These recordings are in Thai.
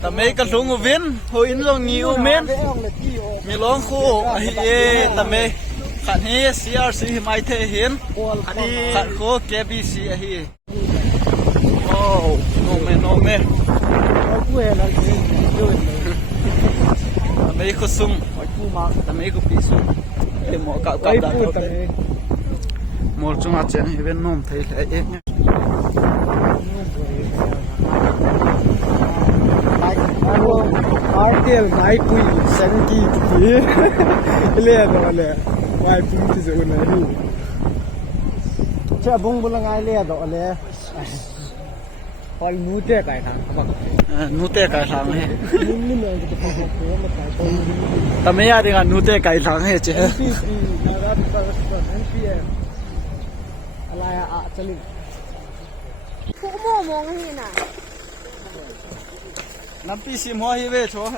แต่ไม่กระทุงวินหัวอินลงนิ้วเมนมีร้องคู่ไอ้แต่ไม่ขันนี้ CRC ไม่เทเห็นขันคู่ KBC ไอ้โอ้โนเมแต่ไม่ก็ซุ่มแต่ไม่ก็ปีซุ่มเอ็มหมอกับได้หมอจุงอาเจนเห็นนมไทยเลยเองArtel mai kui sanki ki le do le mai pun ki zo na hi cha bung bula ngai le do le hol nu te kai thang ba nu te kai thang he ni me ji ko ko ma kai to ta me ya de ga nu te kai thang he che na ga ba NPM ala ya a chaliพวกโม่มองนี่น่ะน้ำปีสิมอฮีเวชวะ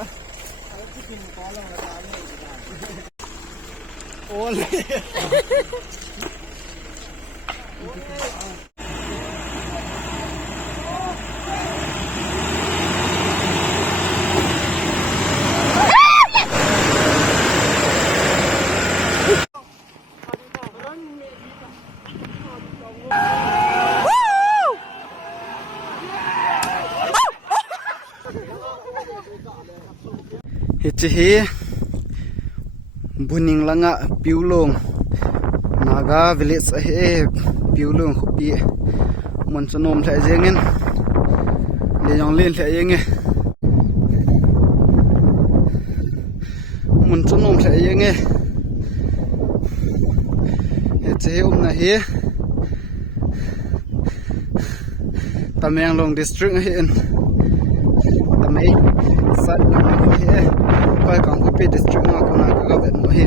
โอ้เลยเฮจิเฮบุนิงลังะปิวลงนากาวิลเลจเฮปิวลงขุปีมันจะนมแท้ยังเงินเลี้ยงเล่นแท้ยังไงมันจะนมแท้ยังไงเฮจิเฮนะเฮตะเมียงลงดิสทริกเฮนตะเมย์สัตว์นำมาเฮไปกับผู้เป็นดิสทริกมาคนนั้นก็แบบนี้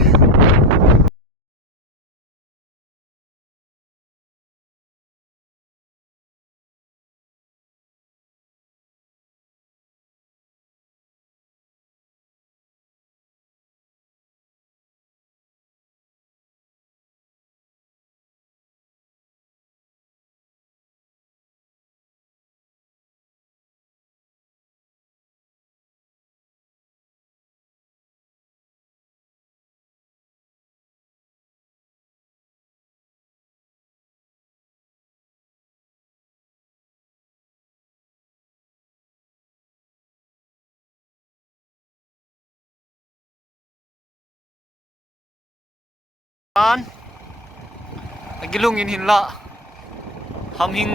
เฮกิลุงอินหินละทำหิง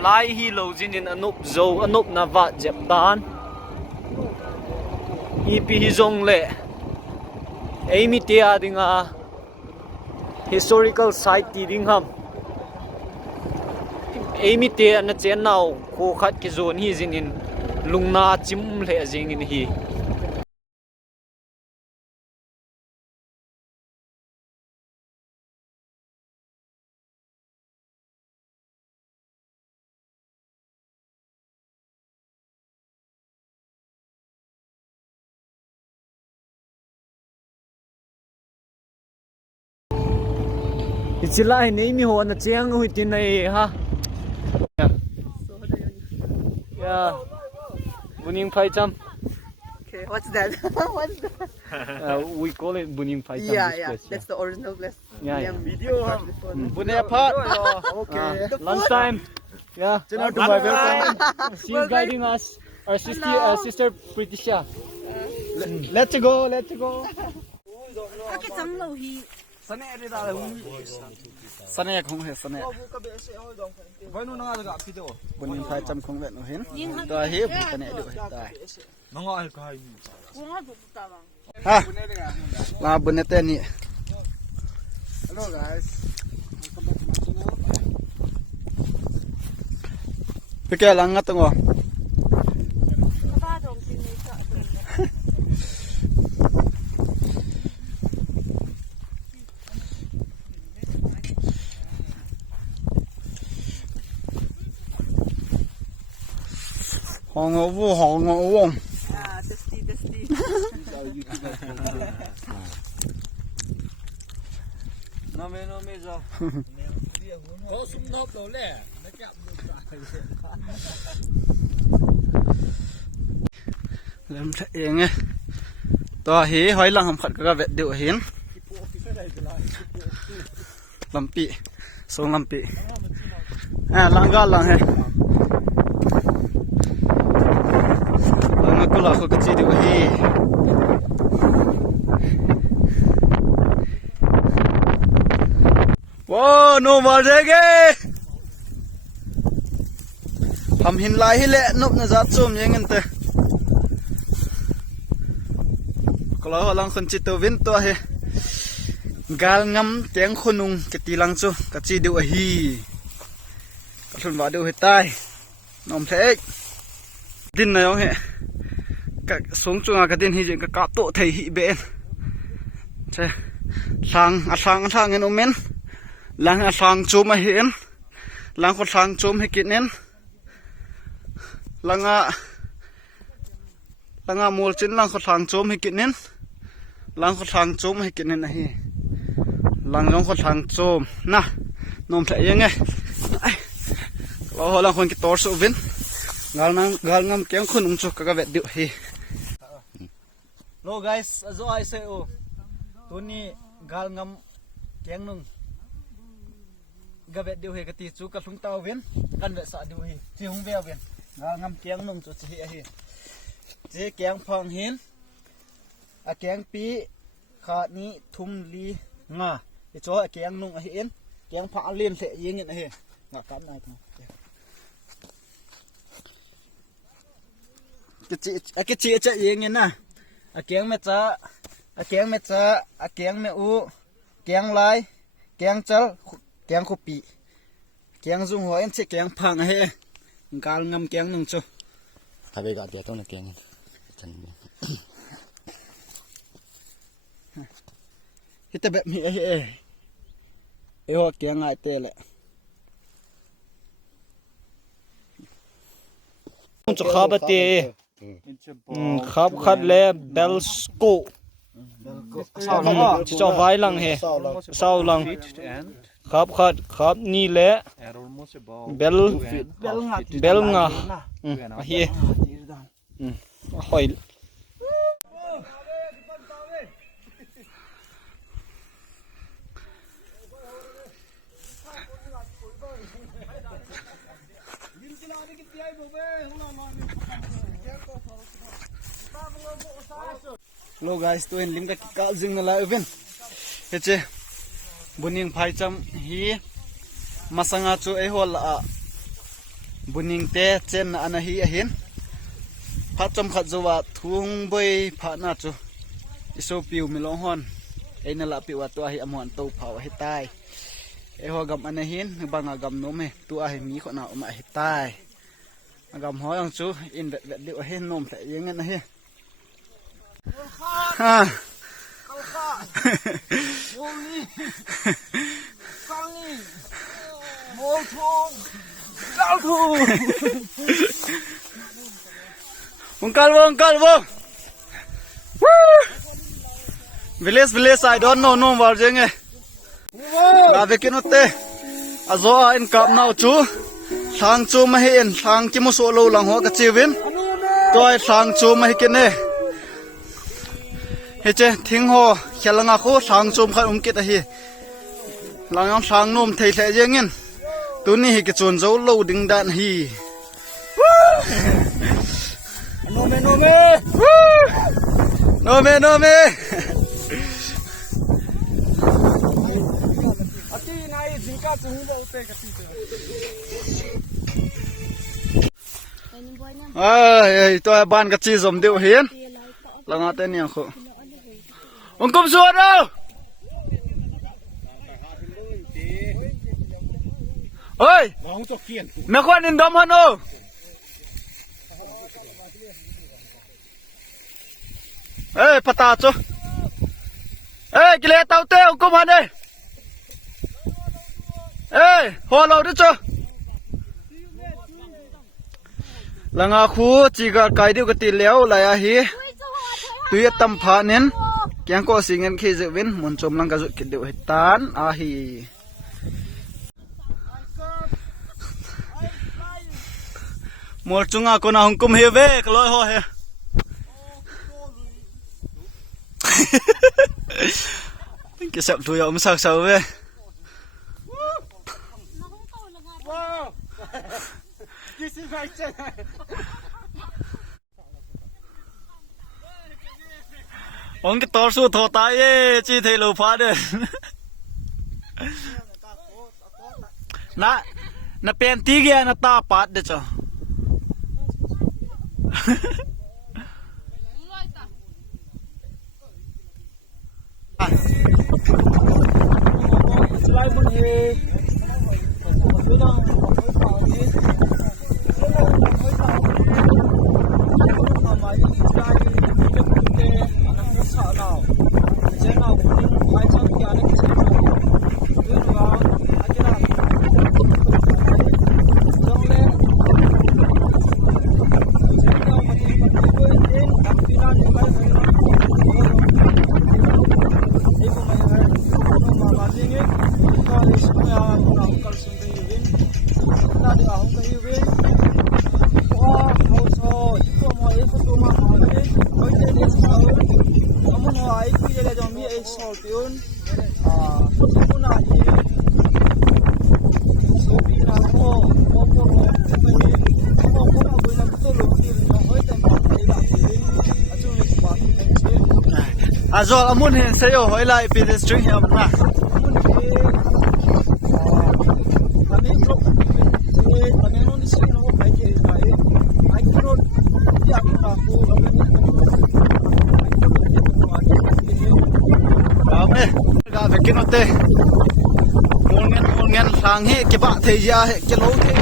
ไล่ฮีโลจินอินอนุบโจอนุบนาวะเจ็บดานอีพีฮิจงเล่เอมิเตียดิงา historical site ตีดิงฮัมเอมิเตียนะเจนเอาโคขัดกิโซนฮีจินอินลุงนาจิมเล่จิงอินฮีจิล่าเห็นมีหัวน่ะเจียงหุ่นที่ไหนฮะบุญยิงไฟจำ Okay, what's that? What's that? We call it บุญยิงไฟจำ Yeah, that's the original place. Yeah. video บุญเนปาร์ okay lunch time yeah to my welcome she's guiding us our sister Pritisha let's go ถ้าแกจำเราฮี สเน่คงเห็นสเน่บุญยิงไฟจำคงเวทเห็นตัวเหี้ยบุญสเน่ดูตายน้องอะไรก็ให้ฮะมาบุญเนเต้นี่ hello guys พี่แกหลังงัดตัว hòn ngô testy nó mê rồi có súng nộp đồ lẻ nó chạm เริ่มเองไงตัวเหี้ยหอยลังหำขัดก็เวดเดียวเห็นลำปีทรงลำปีลังก็ลังเฮลังก็ลังเขาก็จีเดียวเฮว้าวโนมาเจเกทำหินลายให้เละนบนะจัดซุ่มยังงั้นเตะก็เราลังคนจิตวินตัวเฮกาลงำเตียงคนนุงกตีลังจูกจีเดียวฮีก็ทุนว่าเดียวให้ตายน้องเพลกดินนะยองเฮก็สงจุงกดินฮีจึงก็กะโตไทยฮีเบนใช่ทางเงินอมเมนหลังทางจูมาเห็นหลังคนทางจูมให้กินเน้นหลังมูลจินหลังคนทางจูมให้กินเน้นหลังคนทางจูมให้กินเน้นนะฮีหลังน้องคนทางจูมนะน้องใส่ยังไงเราหลังคนกิตอร์สูวินงานงำเกียงคนอุ้งจุกก็เวดเดียวฮีโล guys อาไอเซโอตัวนี้งานงำเกียงนุ่งกเวดเดียวเฮกติจูกับลุงเตาเวียนกันเวสาเดียวเฮที่หงเวียเวียนงำเกียงนุ่งจุดที่เฮเจเกียงพังเห็นเกียงปีขานี้ทุ่มลีงาไอโจ้เกียงนุ่งเห็นเกียงพังเลียนเสยยิงเงี้ยเฮงากันไหนทั้งกิจิจะยิงเงี้ยนะเกียงเมจ้าเกียงเมอูเกียงลายเกียงเจลเกียงคุปีเกียงจุงหัวเอ็นเชเกียงพังเฮกาลงำเกียงนุ่งจูถ้าไปกัดเดี๋ยวต้องนักเกียงจันฮิตแบบมีเอวเกียงไงเตะแหละจะขับเตะขับคัดเล่เบลสโกจะไว้ลังเฮเศร้าลังครับนี่แหละเบลงาเฮียหอยโล guys ตัวเห็นลิมกับกะจึงนั่นแหละเว้นเฮ้ยเจ้บุญยิงไพ่จำฮีมาสังอาจูเอหัวละบุญยิงเตะเจนอันฮีเห็นพัดจำขัดจัวทุ่งใบผ่านจูอิโซปิวมิลองฮอนไอ้นั่นละปิวตัวฮีอมวนตัวเผาให้ตายไอ้หัวกำอันเห็นบางกำนมเฮตัวฮีมีคนเอามาให้ตายกำหอยอังจูอินแบบเดียวเห็นนมแต่ยังงั้นนะเฮฮ่าโมลีกังลีโมทงเจ้าทูวงการvillage I don't know war jenge na bekin otte azo in kap nau chu thang chu ma hen thang ki mo so lo lang ho ka chiwin toy thang chu ma hikene heche thing ho khelanga kho thang chum khan umkit a hi langang thang nom thei thei jengin tuni hi ki chun zo lo ding dan hi no me ati nai jingka chung bo te ka ti ai to ban ka chi zom deu hian langa te niang kho ông công suốt đâu ơi mẹ con in đom hơn đâu ê pata cho ê cái lẽ tao tê ông công hơn đây ê hoa lâu đấy cho là ngà khu chỉ cả cái điều cái tiền léo lại à hi tuy tâm phá nên kiang ko singen khi dự vin muốn chôm lăng cả dự kiến điệu hết tán à hi một chung à con nào hồng cung hiệp về cái lối ho he cái sập tụi ông sao sao vậy ông cái to số thò tay ấy chỉ thấy lô phá đấy na pen tí kia na ta pat đấy cho rồi amun hiện sẽ ở hỏi lại pedestrian hiểm na gặp về cái nó tê ngon sang hết cái bạn thầy ra hết cái lỗ thế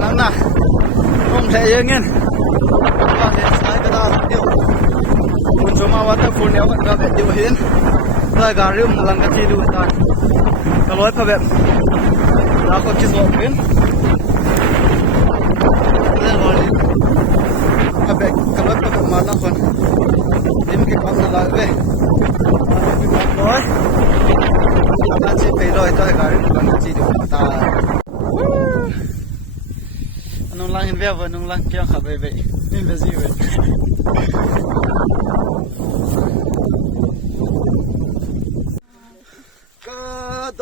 năng na không thể yên nghe bạn thầy sai cái đó điềuคุณชมว่าถ้าคุณเดียวกันแบบเดียวเห็นได้การเริ่มลังกันที่ดูตาก็ร้อยพะแบบเราก็คิดว่าเป็นเรื่องอะไรพะแบบก็ร้อยพะแบบมาแล้วคนนี่มันก็ความน่ารักเว้ยร้อยการที่ไปร้อยได้การเริ่มลังกันที่ดูตาน้องลังเห็นแบบว่าน้องลังเกี่ยวขับไปนี่เป็นสิเว้ย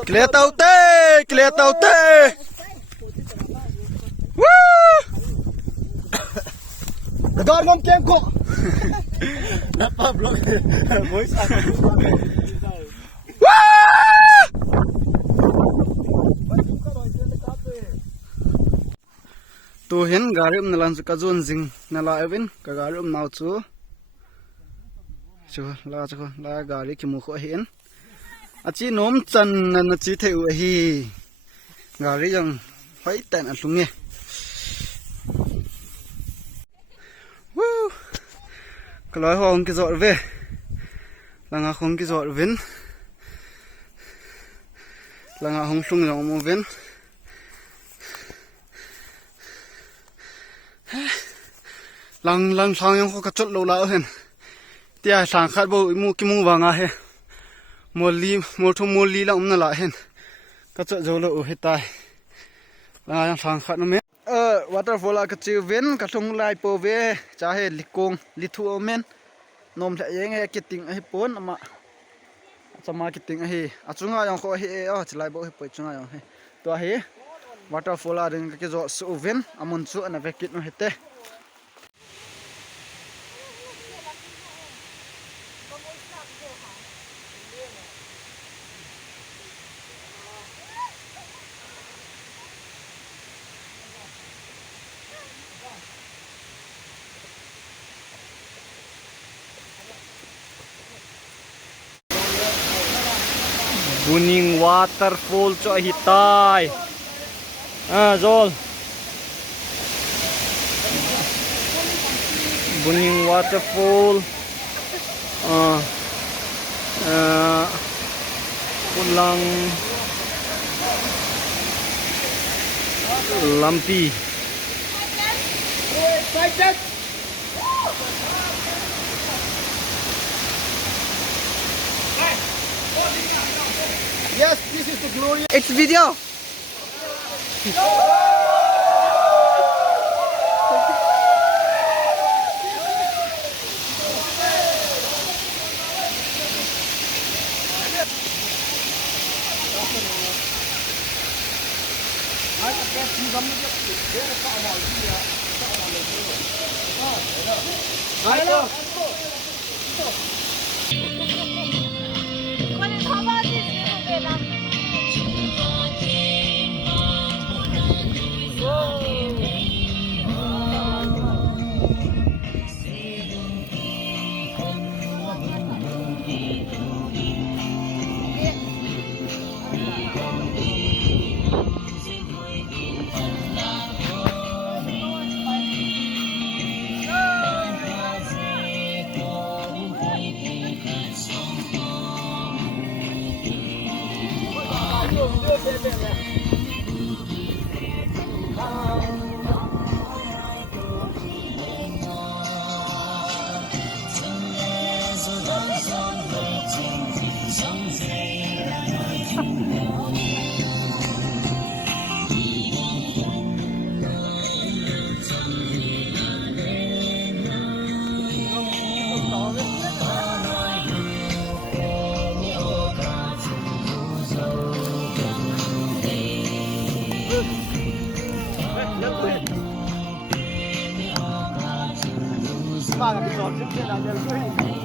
Clear tàu tê Đợt con kem cọ đợt pa blog mới sang tu hen garim nalan ka zon jing nala evin ka garim nau chu la gari ki mu kho hen achi nom chan na chi theu hi gari yang phai tan atlunge kaloi hong ki zor ve langa hong ki zor vin langa hong hlung yong mo vin lang sang yang ko ka chot lo la hen tia sang khat bo mu ki mu wanga he mol li la na la hen ka chot zo lo he tai la yang sang khat no me waterfall ka chi ven ka thung lai po ve cha he likong li thu men nom tha yeng he kiting a he pon ama chama kiting a he achunga yang ko he chlai bo he poi chunga yang he to he waterfall a ding ka zo su ven amun chu ana ve kit no he te Buning waterfall cho hitai Zol Buning waterfall Pulang Lampi Yes, this is the glorious. It's video. 来了。我的淘宝地址对了。爸，你搞这些两件事。